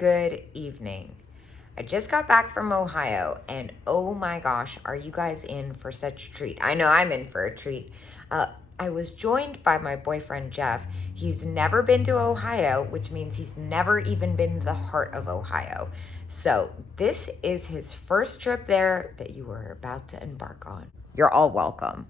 Good evening. I just got back from Ohio, and oh my gosh, are you guys in for such a treat? I know I'm in for a treat. I was joined by my boyfriend Jeff. He's never been to Ohio, which means he's never even been to the heart of Ohio. So this is his first trip there that you are about to embark on. You're all welcome.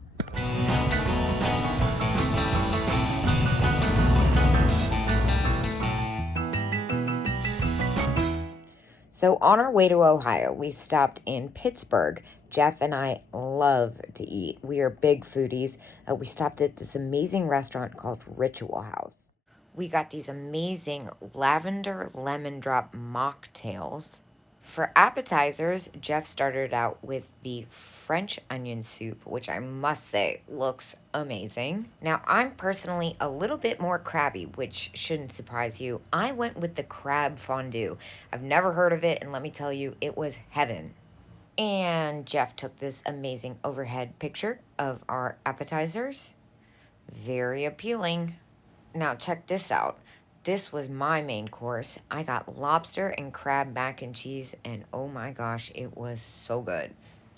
So on our way to Ohio, we stopped in Pittsburgh. Jeff and I love to eat. We are big foodies. We stopped at this amazing restaurant called Ritual House. We got these amazing lavender lemon drop mocktails. For appetizers, Jeff started out with the French onion soup, which I must say looks amazing. Now, I'm personally a little bit more crabby, which shouldn't surprise you. I went with the crab fondue. I've never heard of it, and let me tell you, it was heaven. And Jeff took this amazing overhead picture of our appetizers. Very appealing. Now, check this out. This was my main course. I got lobster and crab mac and cheese, and oh my gosh, it was so good.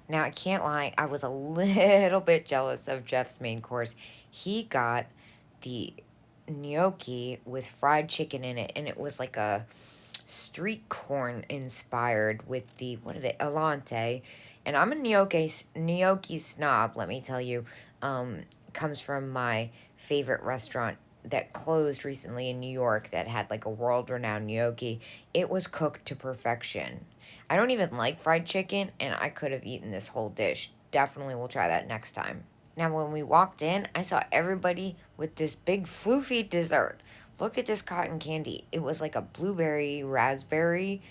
Now, I can't lie, I was a little bit jealous of Jeff's main course. He got the gnocchi with fried chicken in it, and it was like a street corn inspired with the, alante. And I'm a gnocchi snob, let me tell you. Comes from my favorite restaurant that closed recently in New York that had like a world-renowned gnocchi. It was cooked to perfection. I don't even like fried chicken, and I could have eaten this whole dish. Definitely will try that next time. Now, when we walked in, I saw everybody with this big floofy dessert. Look at this cotton candy. It was like a blueberry, raspberry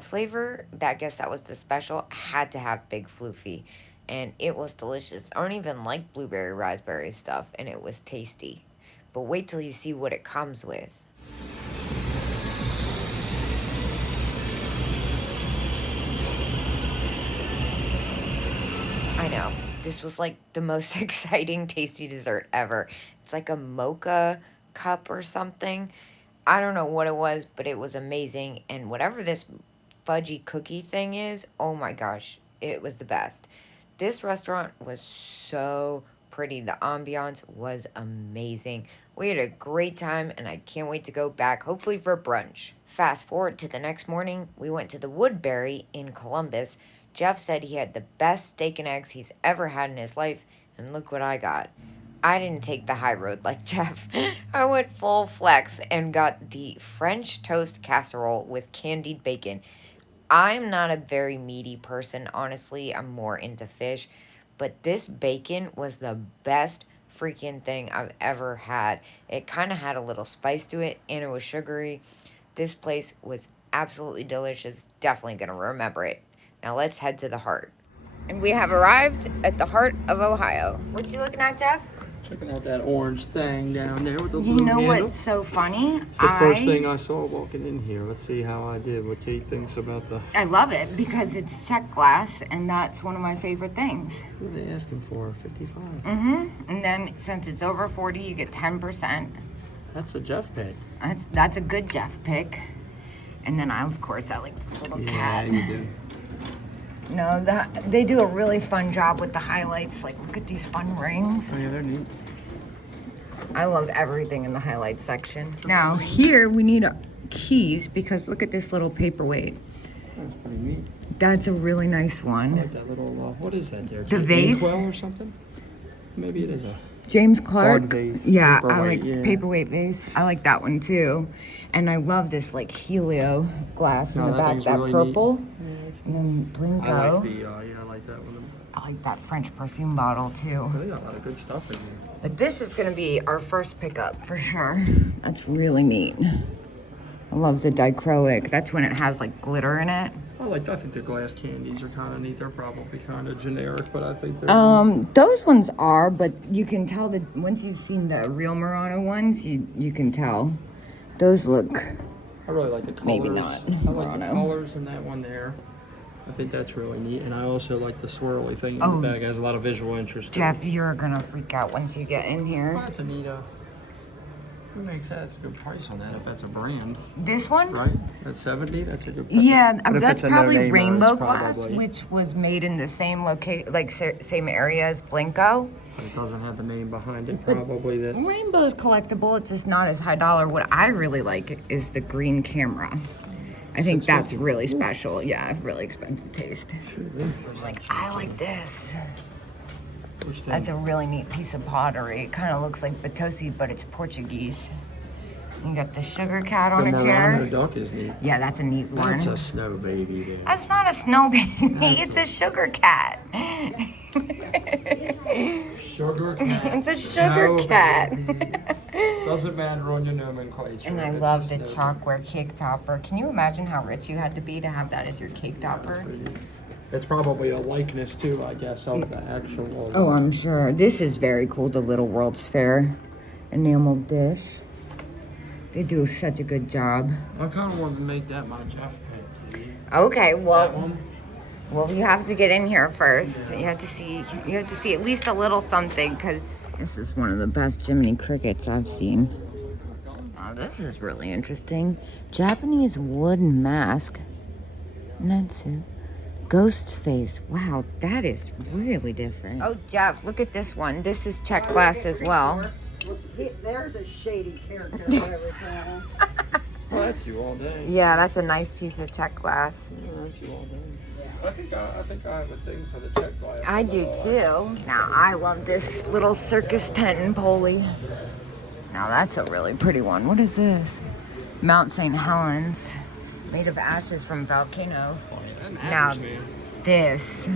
flavor. I guess that was the special. Had to have big floofy. And it was delicious. I don't even like blueberry, raspberry stuff, and it was tasty. But wait till you see what it comes with. I know, this was like the most exciting, tasty dessert ever. It's like a mocha cup or something. I don't know what it was, but it was amazing. And whatever this fudgy cookie thing is, oh my gosh, it was the best. This restaurant was so pretty. The ambiance was amazing. We had a great time, and I can't wait to go back, hopefully for brunch. Fast forward to the next morning, we went to the Woodbury in Columbus. Jeff said he had the best steak and eggs he's ever had in his life, and look what I got. I didn't take the high road like Jeff. I went full flex and got the French toast casserole with candied bacon. I'm not a very meaty person, honestly. I'm more into fish. But this bacon was the best freaking thing I've ever had. It kind of had a little spice to it, and it was sugary. This place was absolutely delicious. Definitely going to remember it. Now let's head to the heart. And we have arrived at the heart of Ohio. What you looking at, Jeff? Checking out that orange thing down there with the You blue know handle. what's so funny? It's the first thing I saw walking in here. Let's see how I did. What he thinks about the... I love it because it's check glass, and that's one of my favorite things. What are they asking for? 55? And then since it's over 40, you get 10%. That's a Jeff pick. That's a good Jeff pick. And then I like this little cat. Yeah, you do. No, they do a really fun job with the highlights. Like, look at these fun rings. Oh, yeah, they're neat. I love everything in the highlights section. Now, here we need keys because look at this little paperweight. That's pretty neat. That's a really nice I one. like that little, what is that there? The vase? Inkwell or something? Maybe it is a... James Clark. Bard vase. Yeah, Paperweight, I like yeah. paperweight vase. I like that one too. And I love this like helio glass in the that back, thing's that really purple. neat. Yeah, And then Blinko. I like the, yeah, I like that one. I like that French perfume bottle too. They got a lot of good stuff in here. But this is gonna be our first pickup for sure. That's really neat. I love the dichroic. That's when it has like glitter in it. I think the glass candies are kind of neat. They're probably kind of generic, but I think they're Those ones are, but you can tell that once you've seen the real Murano ones, you can tell. Those look I really like the colors. maybe not I like the Murano. colors in that one there. I think that's really neat. And I also like the swirly thing in Oh. the bag. It has a lot of visual interest. Jeff, you're gonna freak out once you get in here. That's a neat, What makes that? That's a good price on that if that's a brand, This one? right? That's 70. That's a good price. Yeah, But if that's it's a probably no-namer, rainbow it's glass, probably- which was made in the same location, like same area as Blinko. But it doesn't have the name behind it, probably. That. Rainbow is collectible, it's just not as high dollar. What I really like is the green camera. I think that's really special. Yeah, really expensive taste. Sure is. Like, I like this. Which thing? That's a really neat piece of pottery. It kind of looks like Batosi, but it's Portuguese. You got the sugar cat on The a Murano chair. duck is neat. Yeah, that's a neat one. That's a snow baby there. That's not a snow baby. It's a sugar cat. Sugar cat. It's a sugar Snow cat. baby. Doesn't matter on your nomenclature. And I It's love a the snow chalkware cake topper. Can you imagine how rich you had to be to have that as your cake topper? baby. It's probably a likeness too, I guess, of the actual. Oh, I'm sure. This is very cool, the Little World's Fair enamel dish. They do such a good job. I kind of want to make that my Jeff pick. Okay, That well, one. you have to get in here first. You have to see at least a little something, because this is one of the best Jiminy Crickets I've seen. Oh, this is really interesting. Japanese wooden mask. Netsu. Ghost face. Wow, that is really different. Oh, Jeff, look at this one. This is check glass as well. There's a shady character I recall. Well, that's you all day. Yeah, that's a nice piece of check glass. Yeah, that's you all day. I think I have a thing for the check glass. I do too. Now, I love this little circus tent in Poli. Now, that's a really pretty one. What is this? Mount St. Helens, made of ashes from volcano. Now, this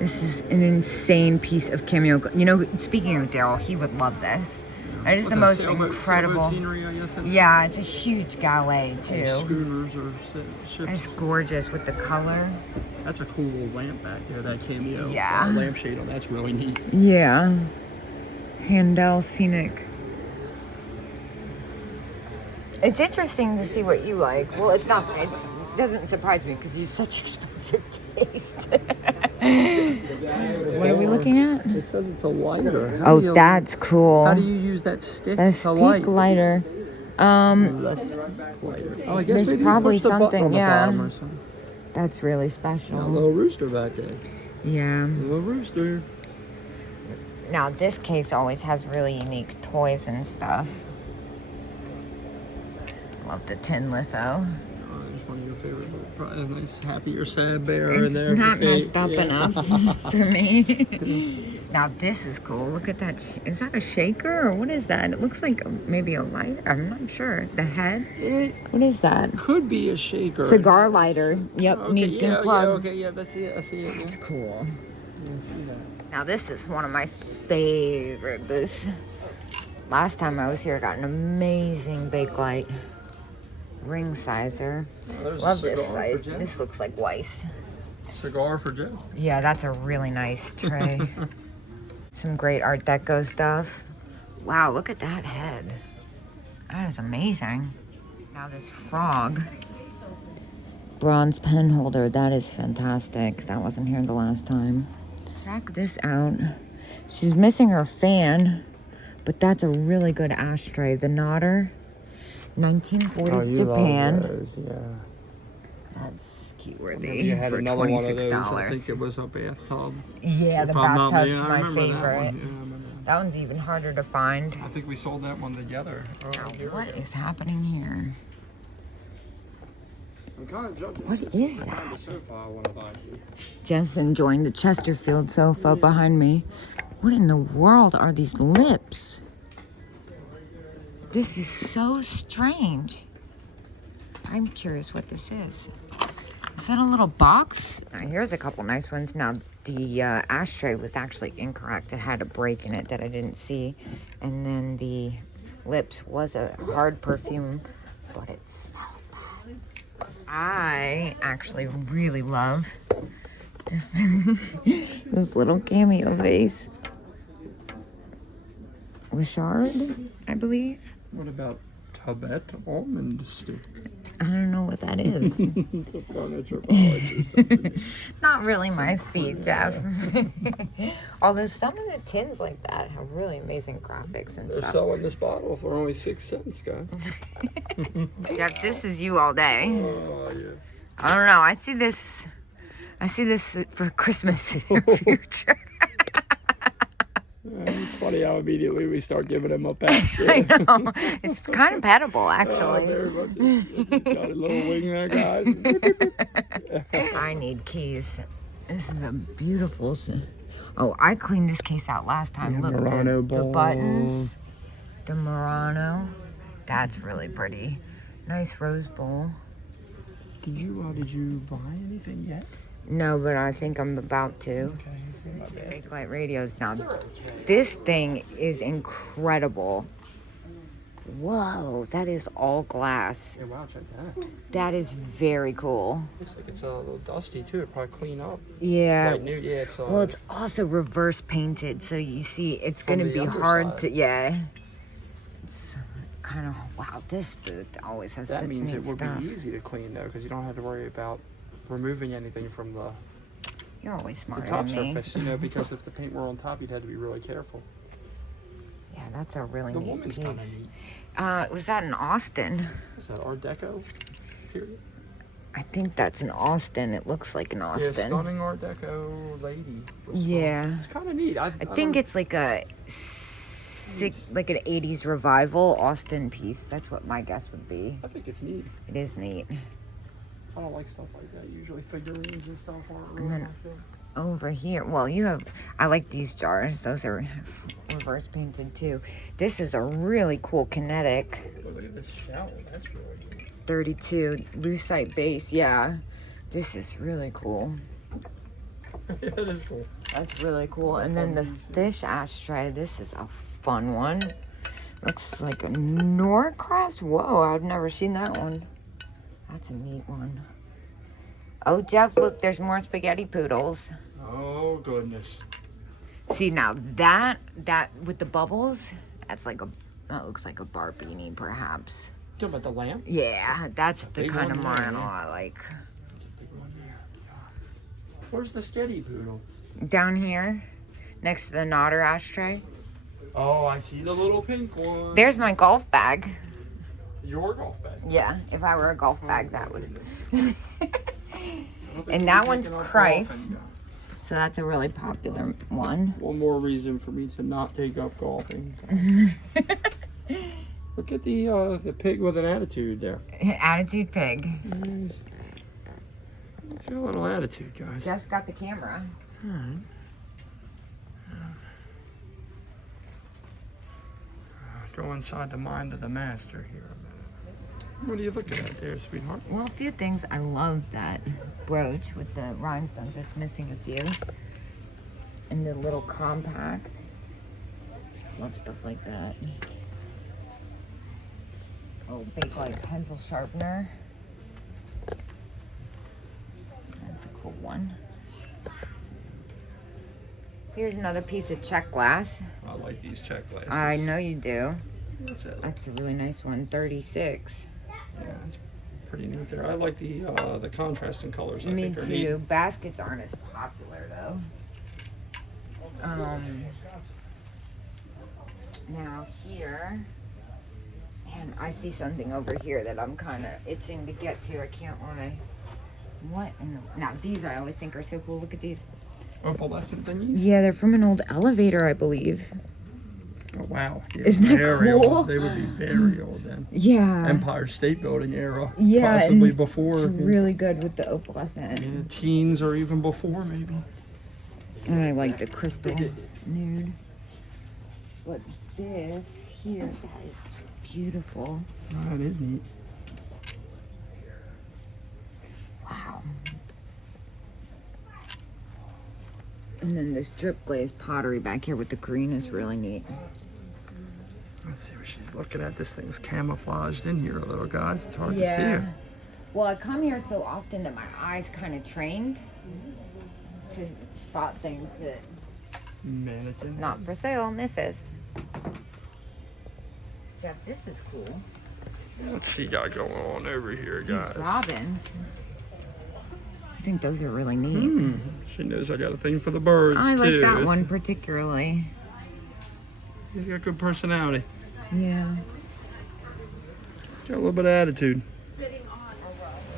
is an insane piece of cameo. You know, speaking of Daryl, he would love this. It is the most incredible. Scenery, I guess. Yeah, it's a huge galley too. Schooners or ships. It's gorgeous with the color. That's a cool little lamp back there, that cameo. Yeah. Lampshade on that's really neat. Yeah. Handel Scenic. It's interesting to see what you like. Well, it doesn't surprise me because you have such expensive taste. What are we looking at? It says it's a lighter. Oh, that's cool. How do you use that stick A to light? stick lighter. The stick lighter. Oh, I guess There's maybe you probably push the button something, on the yeah. bottom or something. That's really A special. little rooster back there. Yeah. A little rooster. Now, this case always has really unique toys and stuff. Love the tin litho. Oh, there's one of your favorite. Probably a nice happy or sad bear It's in there. not for messed Kate. up Yeah. enough for me. Now, this is cool. Look at that. Is that a shaker or what is that? It looks like maybe a lighter. I'm not sure. The head? It What is that? could be a shaker. Cigar lighter. Yep, Okay, needs yeah, new plug. Yeah, okay, yeah, I see it. I see it. It's cool. Yeah, I see that. Now, this is one of my favorite booths. Last time I was here, I got an amazing bake light. Ring sizer. There's Love a this cigar for size. Jeff. This looks like Weiss. Cigar for Jeff. Yeah, that's a really nice tray. Some great Art Deco stuff. Wow, look at that head. That is amazing. Now this frog. Bronze pen holder. That is fantastic. That wasn't here the last time. Check this out. She's missing her fan, but that's a really good ashtray. The Nodder. 1940s Japan. Those, yeah. That's cute worthy You had for another one of $26. those. I think it was a bathtub. Yeah, the If I'm not- bathtub's yeah, I my remember favorite. That one. Yeah, I remember that. That one's even harder to find. I think we sold that one together. Now, what is happening here? I'm kind of judging. What this is kind that? of sofa I want to buy. Jeff's enjoying the Chesterfield sofa behind me. What in the world are these lips? This is so strange. I'm curious what this is. Is that a little box? Now, here's a couple nice ones. Now, the ashtray was actually incorrect. It had a break in it that I didn't see. And then the lips was a hard perfume, but it smelled bad. I actually really love this, this little cameo vase. Richard, I believe. What about Tibet almond stick? I don't know what that is. It's a furniture polish or something. Not really my speed, Jeff. Although some of the tins like that have really amazing graphics and They're stuff. selling this bottle for only 6 cents, guys. Jeff, this is you all day. Oh, yeah. I don't know. I see this for Christmas in the future. It's funny how immediately we start giving him a pat. I know. It's kind of petable, actually. Very much. It's got a little wing there, guys. I need keys. This is a beautiful. Oh, I cleaned this case out last time. Yeah, Look, Murano the ball. buttons, the Murano. That's really pretty. Nice rose bowl. Did you buy anything yet? No, but I think I'm about to. Okay, my bad. Big light radios now. This thing is incredible. Whoa, that is all glass. Yeah, wow, check that. That is very cool. Looks like it's a little dusty too. It'll probably clean up. Yeah. Like new, yeah. It's Well, it's also reverse painted, so you see it's From gonna the be hard underside. to. Yeah. It's kind of wow. This booth always has that such means neat it would stuff. be easy to clean though, because you don't have to worry about removing anything from the You're always smarter top than me. surface. You know, because if the paint were on top, you'd have to be really careful. Yeah, that's a really The neat woman's kind of piece. neat. Was that in Austin? Is that Art Deco? Period. I think that's in Austin. It looks like in Yeah, Austin. stunning Art Deco lady. Yeah. It's kind of neat. I think it's like a like an 80s revival Austin piece. That's what my guess would be. I think it's neat. It is neat. I don't like stuff like that. Usually figurines and stuff aren't really And then my thing. over here, well, I like these jars. Those are reverse painted too. This is a really cool kinetic. Oh, look at this shower. That's really cool. 32 lucite base. Yeah, this is really cool. Yeah, that is cool. That's really cool. And then the fish ashtray. This is a fun one. Looks like a Norcross. Whoa, I've never seen that one. That's a neat one. Oh, Jeff, look, there's more spaghetti poodles. Oh, goodness. See, now that with the bubbles, that looks like a bar beanie, perhaps. Talking about the lamp? Yeah, that's the big kind of one there, Murano yeah. I like. That's a big one there. Where's the steady poodle? Down here, next to the Nodder ashtray. Oh, I see the little pink one. There's my golf bag. Your golf bag. Yeah, if I were a golf bag, that would. I don't think And we'll that be one's taking off Christ. golfing. So that's a really popular one. One more reason for me to not take up golfing. Look at the pig with an attitude there. Attitude pig. It's got a little attitude, guys. Jeff's got the camera. Alright. Go inside the mind of the master here a minute. What are you looking at there, sweetheart? Well, a few things. I love that brooch with the rhinestones. It's missing a few. And the little compact. Love stuff like that. Oh, big like pencil sharpener. That's a cool one. Here's another piece of check glass. I like these check glasses. I know you do. What's that? That's a really nice one. 36. Yeah, it's pretty neat there. I like the contrasting colors. I Me think they're too. neat. Baskets aren't as popular though. Now here, and I see something over here that I'm kind of itching to get to. I can't lie. What in the, now these I always think are so cool. Look at these. Opalescent thingies? Yeah, they're from an old elevator, I believe. Oh, wow. Yeah, Isn't that very cool? Old. They would be very old then. Yeah. Empire State Building era. Yeah, Possibly and before. It's really good with the opalescent. Yeah, teens or even before, maybe. And I like the crystal nude. But this here, that is beautiful. Oh, that is neat. Wow. And then this drip glaze pottery back here with the green is really neat. Let's see what she's looking at. This thing's camouflaged in here a little, guys. It's hard to see it. Well, I come here so often that my eyes kind of trained to spot things that Mannequin. not for sale, Nifis. Jeff, this is cool. What's she got going on over here, guys? Robins. I think those are really neat. She knows I got a thing for the birds, I like too. that one particularly. He's got good personality. Yeah. Got a little bit of attitude.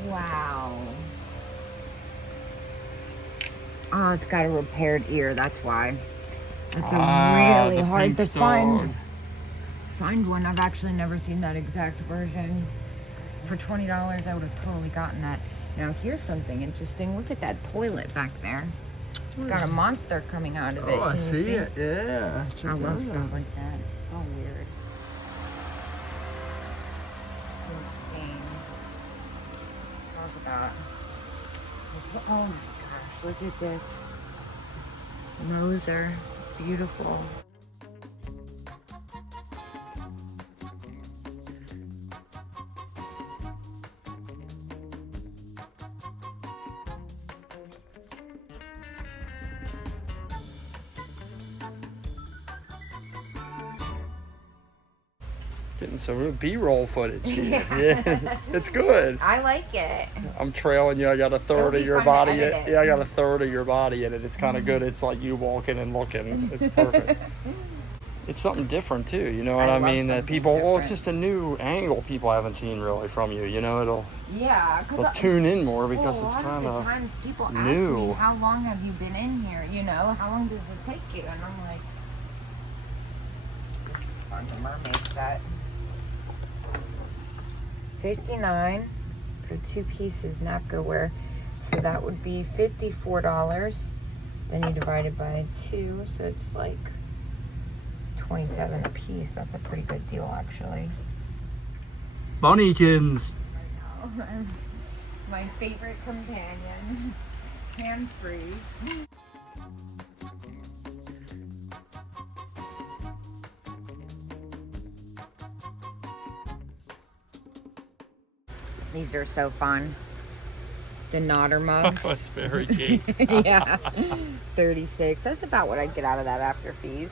Wow. Oh, it's got a repaired ear, that's why. That's really the hard to pink dog. find one. I've actually never seen that exact version. For $20, I would have totally gotten that. Now, here's something interesting. Look at that toilet back there. It's got a monster coming out of it. Oh, I Can you see it. Yeah. I love stuff like that. It's so weird. It's insane. Talk about. Oh my gosh, look at this. Those are beautiful. Getting some B-roll footage here. Yeah, it's good. I like it. I'm trailing you. I got a third It'll of be your fun to body. edit it. Yeah, I got a third of your body in it. It's kind of good. It's like you walking and looking. It's perfect. It's something different too. You know what I love mean? That something people. Well, it's different. just a new angle people haven't seen really from you. You know, it'll Yeah, they'll tune in more because well, it's a lot kind of the of times people ask new. me, how long have you been in here? You know, how long does it take you? And I'm like, this is fun. The mermaid set. $59 for 2 pieces napkin wear. So that would be $54. Then you divide it by 2, so it's like $27 a piece. That's a pretty good deal, actually. Bunnykins. My favorite companion. Hands-free. These are so fun. The Nodder mugs. Oh, it's very cheap. Yeah. 36. That's about what I'd get out of that after fees.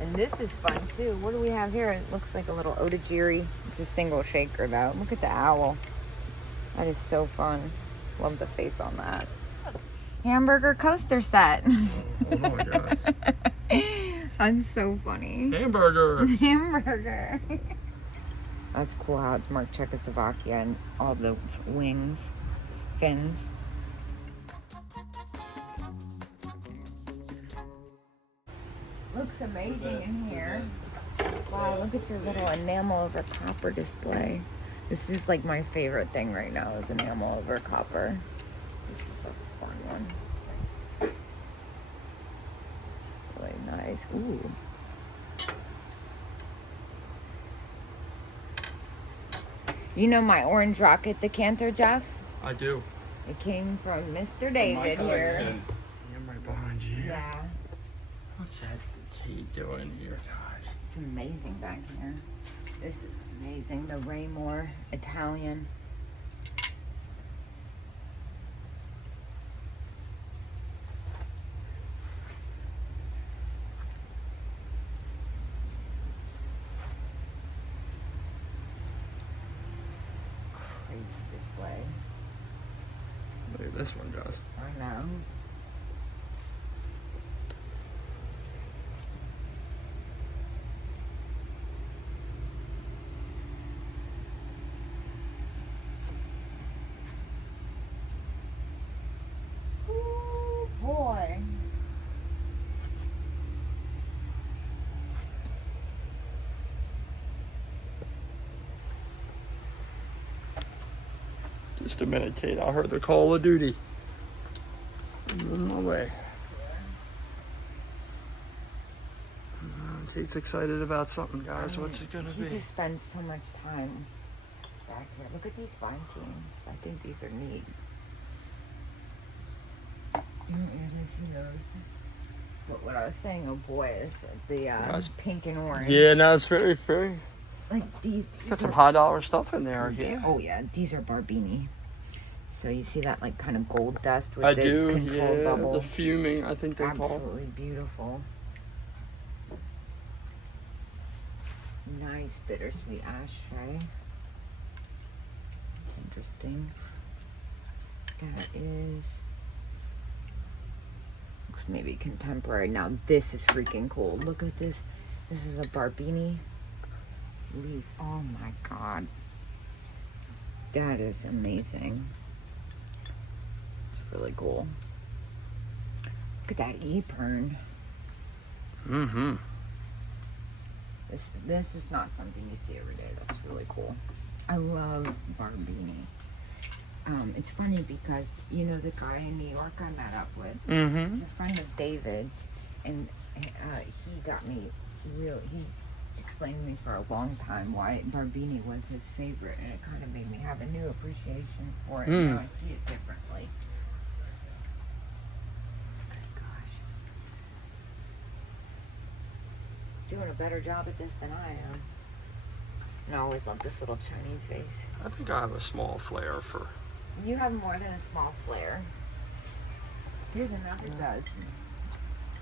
And this is fun too. What do we have here? It looks like a little Otajiri. It's a single shaker though. Look at the owl. That is so fun. Love the face on that. Hamburger coaster set. Oh my gosh. That's so funny. Hamburger. Hamburger. That's cool how it's marked Czechoslovakia and all the wings, fins. Looks amazing in here. Wow, look at your little enamel over copper display. This is like my favorite thing right now is enamel over copper. This is a fun one. It's really nice. Ooh. You know my orange rocket decanter, Jeff? I do. It came from Mr. David here. I'm right behind you. Yeah. What's that Kate doing here, guys? It's amazing back here. This is amazing. The Raymore Italian. Crazy display. Look at this one, guys. I know. Ooh, boy. Just a minute, Kate. I heard the call of duty. I'm on my way. Kate's excited about something, guys. What's it gonna He be? just spends so much time back here. Look at these fine kings. I think these are neat. You don't usually see those. But what I was saying, oh boy, is the Guys, pink and orange. Yeah, no, it's very, very. Like these. It's got some high dollar stuff in there. Yeah. Oh yeah, these are Barbini. So you see that like kind of gold dust with I the do. control Yeah, bubble. the fuming. I think they call. Absolutely beautiful. Nice bittersweet ashtray. interesting. That is, looks maybe contemporary. Now this is freaking cool. Look at this. This is a Barbini leaf. Oh my god. That is amazing. It's really cool. Look at that apron. Mm-hmm. This is not something you see every day. That's really cool. I love Barbini. It's funny because, you know, the guy in New York I met up with, Mm-hmm. he's a friend of David's, and he got me he explained to me for a long time why Barbini was his favorite, and it kind of made me have a new appreciation for it. Now I see it differently. Gosh. Doing a better job at this than I am. And I always love this little Chinese vase. I think I have a small flair for. You have more than a small flare. Here's another dozen.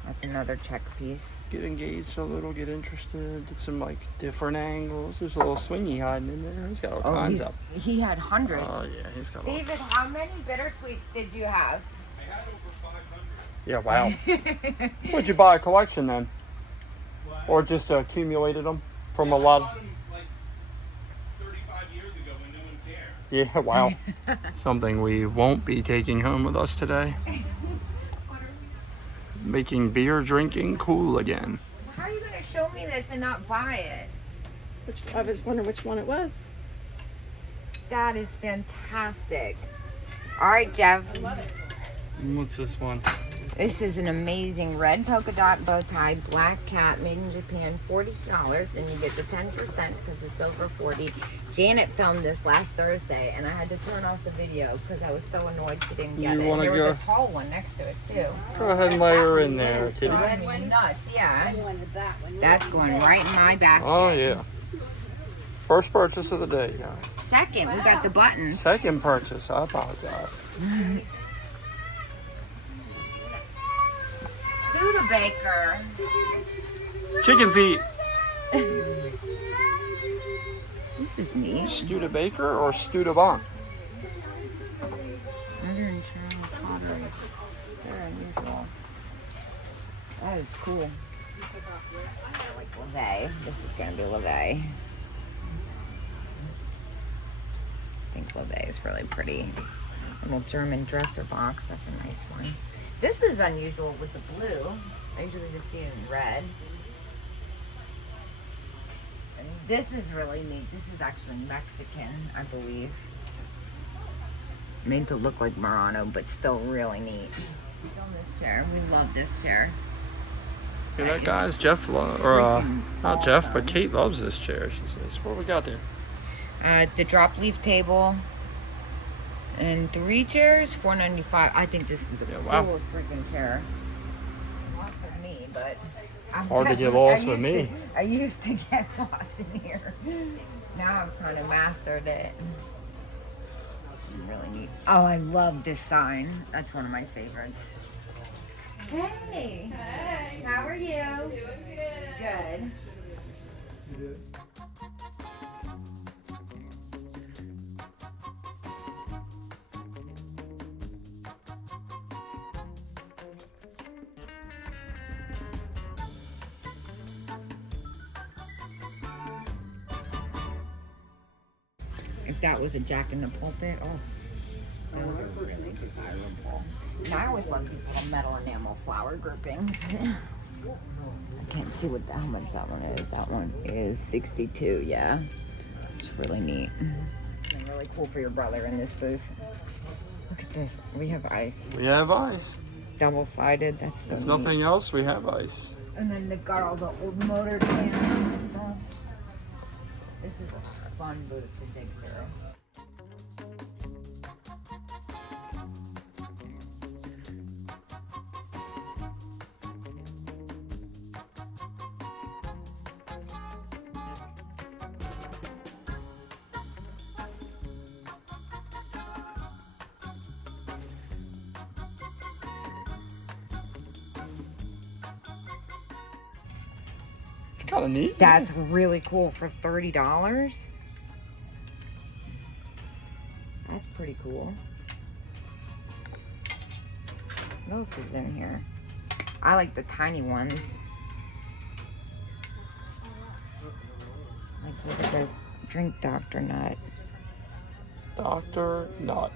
That's another check piece. Get engaged a little, get interested, get some like different angles. There's a little swingy hiding in there. He's got all kinds of. He had hundreds. Oh yeah, he's got all. David, how many bittersweets did you have? I had over 500. Yeah, wow. Would you buy a collection then? What? Or just accumulated them from a lot I of. bought 'em, like 35 years ago when no one cared. Yeah, wow. Something we won't be taking home with us today. Making beer drinking cool again. How are you going to show me this and not buy it? I was wondering which one it was. That is fantastic. All right, Jeff. What's this one? This is an amazing red polka dot bow tie, black cat, made in Japan, $40, and you get the 10% because it's over 40. Janet filmed this last Thursday, and I had to turn off the video because I was so annoyed she didn't get You it. wanna There go- was a tall one next to it too. Go ahead and lay her in there, kitty. Driving me nuts, yeah. I wanted that one. That's going right in my basket. Oh yeah. First purchase of the day, guys. Second, we got the buttons. Second purchase. I apologize. Studebaker. Chicken feet. This is neat. Studebaker or Studebant? Modern Charles pottery. Very unusual. That is cool. I like LeVay. This is gonna be LeVay. I think LeVay is really pretty. Little German dresser box. That's a nice one. This is unusual with the blue. I usually just see it in red. And this is really neat. This is actually Mexican, I believe. Made to look like Murano, but still really neat. On this chair. We love this chair. Look at that, guys. Jeff, not Jeff, but Kate loves this chair. She says, "What we got there?" The drop leaf table. And 3 chairs, $4.95. I think this is the wow. coolest freaking chair. Not for me, but I'm Hard to get definitely- lost with me. I used to get lost in here. Now I've kind of mastered it. This is really neat. Oh, I love this sign. That's one of my favorites. Hey. Hey. How are you? Doing good. Good. If that was a Jack in the Pulpit, oh, those are really desirable. And I always love these little metal enamel flower groupings. I can't see how much that one is. That one is 62, yeah. It's really neat. And really cool for your brother in this booth. Look at this. We have ice. We have ice. Double-sided. That's so If neat. nothing else, we have ice. And then they got all the old motor cans and stuff. This is a fun booth to dig through. It's kind of neat. That's really cool for $30. pretty cool. What else is in here? I like the tiny ones. Like, look at this. Drink Dr. Nut. Dr. Nut.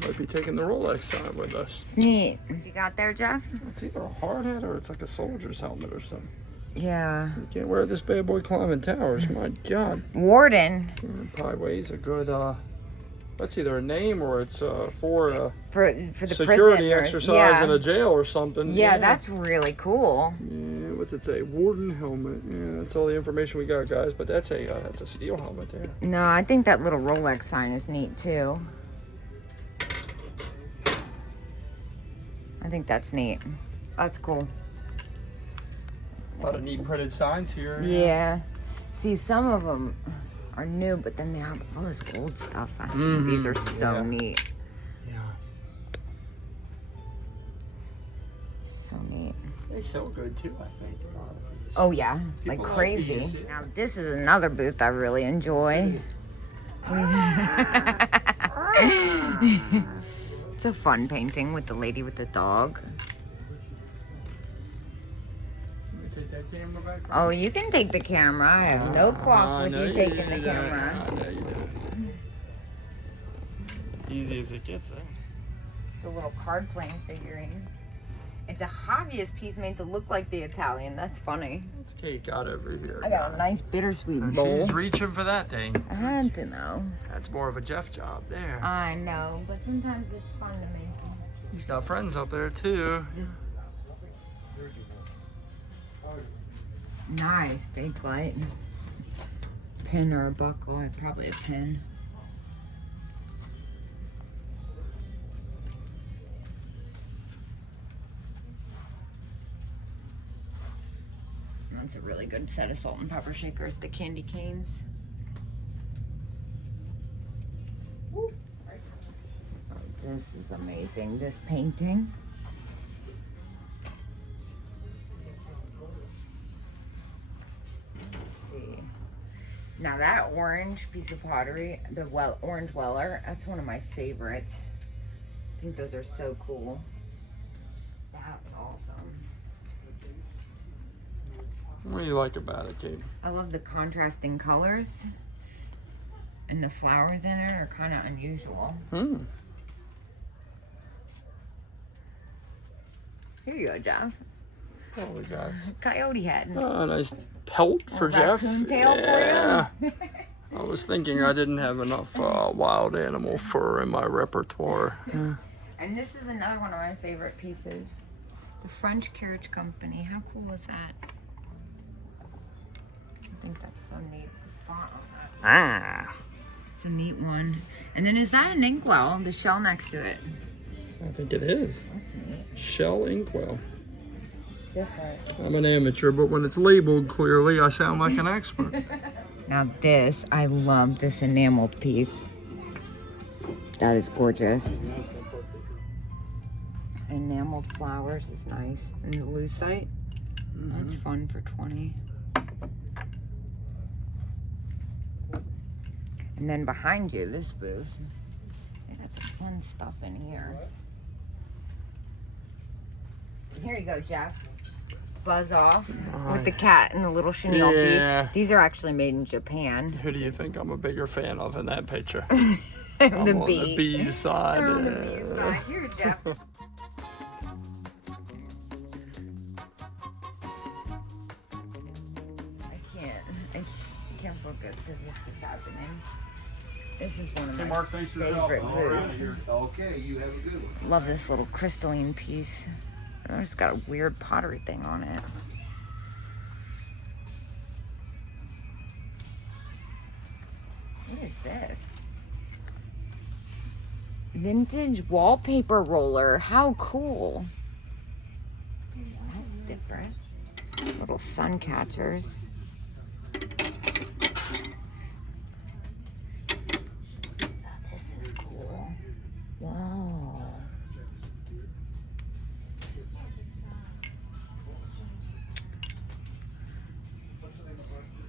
Might be taking the Rolex sign with us. Neat. What you got there, Jeff? It's either a hard hat or it's like a soldier's helmet or something. Yeah. You can't wear this bad boy climbing towers. My God. Warden. It probably weighs a good, that's either a name or it's for a For the security prison or- exercise in a jail or something. Yeah, that's really cool. Yeah, what's it say? Warden helmet. Yeah, that's all the information we got, guys. But that's a steel helmet there. No, I think that little Rolex sign is neat too. I think that's neat. That's cool. A lot of neat printed signs here. Yeah. See, some of them are new, but then they have all this old stuff. I think these are so Yeah. neat. Yeah. So neat. They sell good too, I think. Oh yeah, like People like crazy. these, yeah. Now this is another booth I really enjoy. It's a fun painting with the lady with the dog. Let me take that camera back. Oh, you can take the camera. I have no qualm with No, you taking the did. camera. I know you did. Easy as it gets, eh? The little card playing figurine. It's a hobbyist piece made to look like the Italian. That's funny. What's Kate got over here? I got a nice bittersweet bowl. She's reaching for that thing. I don't know. That's more of a Jeff job there. I know, but sometimes it's fun to make them. He's got friends up there too. Nice big light. Pin or a buckle, probably a pin. That's a really good set of salt and pepper shakers, the candy canes. Oh, this is amazing, this painting. Now that orange piece of pottery, the orange Weller, that's one of my favorites. I think those are so cool. That's awesome. What do you like about it, Kate? I love the contrasting colors. And the flowers in it are kind of unusual. Here you go, Jeff. Oh, we got Coyote head. a nice pelt for Jeff. Raccoon tail Yeah. for you. I was thinking I didn't have enough wild animal fur in my repertoire. And this is another one of my favorite pieces. The French Carriage Company. How cool is that? I think that's so neat. The font on that. It's a neat one. And then is that an inkwell? The shell next to it. I think it is. That's neat. Shell inkwell. Different. I'm an amateur, but when it's labeled clearly, I sound like an expert. Now this, I love this enameled piece. That is gorgeous. Enameled flowers is nice. And the lucite, that's fun for 20. And then behind you, this booth, they got some fun stuff in here. Here you go, Jeff. Buzz off with the cat and the little chenille Yeah. bee. These are actually made in Japan. Who do you think I'm a bigger fan of in that picture? The I'm on bee. the bee side. They're on the bee side. Here, Jeff. I can't focus because this is happening. This is one of my thanks for favorite booths. Okay, you have a good one. Love this little crystalline piece. It's got a weird pottery thing on it. What is this? Vintage wallpaper roller. How cool. That's different. little sun catchers. Oh, this is cool. Whoa.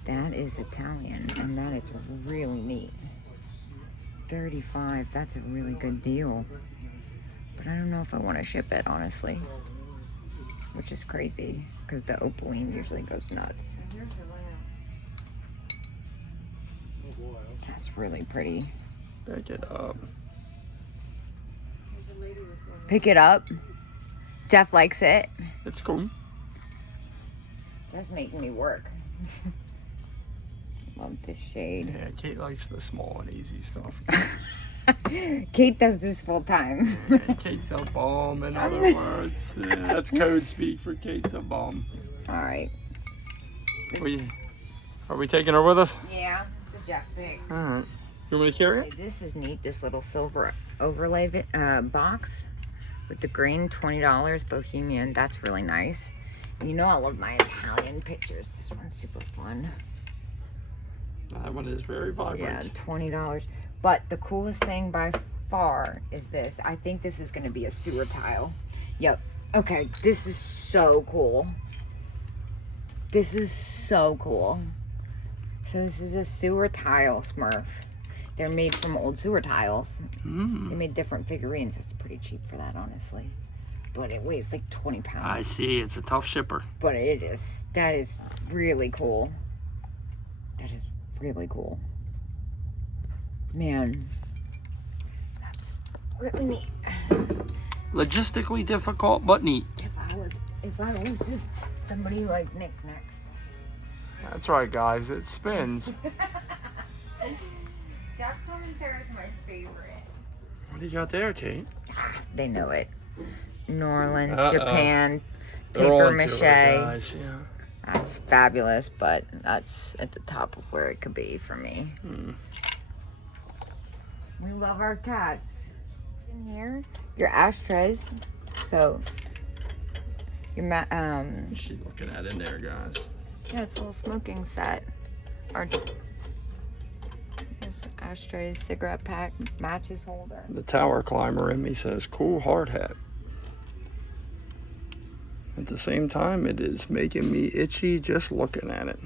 That is Italian, and that is really neat. 35, that's a really good deal. But I don't know if I want to ship it, honestly. Which is crazy, because the opaline usually goes nuts. That's really pretty. Pick it up. Pick it up. Jeff likes it. It's cool. Just making me work. Love this shade. Yeah, Kate likes the small and easy stuff. Kate does this full time. Kate's a bum, in other words. Yeah, that's code speak for Kate's a bum. All right. Are we taking her with us? Yeah, it's a Jeff pick. All right. You want me to carry it? This is neat. This little silver overlay box with the green, $20, Bohemian. That's really nice. You know I love my Italian pictures. This one's super fun. That one is very vibrant. Yeah, $20. But the coolest thing by far is this. I think this is going to be a sewer tile. Yep. Okay, this is so cool. This is so cool. So this is a sewer tile Smurf. They're made from old sewer tiles. They made different figurines. That's pretty cheap for that, honestly. But it weighs like 20 pounds. I see. It's a tough shipper. But it is. That is really cool. That is really cool. Man, that's really neat. Logistically difficult, but neat. If I was just somebody like Nick next. That's right, guys. It spins. Jack Clementera is my favorite. What do you got there, Kate? They know it. New Orleans, Uh-oh. Japan, They're paper on to it, mache. guys. Yeah. That's fabulous, but that's at the top of where it could be for me. We love our cats. In here, your ashtrays. So your What's she looking at in there, guys? yeah, it's a little smoking set. Our ashtrays, cigarette pack, matches holder. The tower climber in me says, cool hard hat. At the same time, it is making me itchy just looking at it.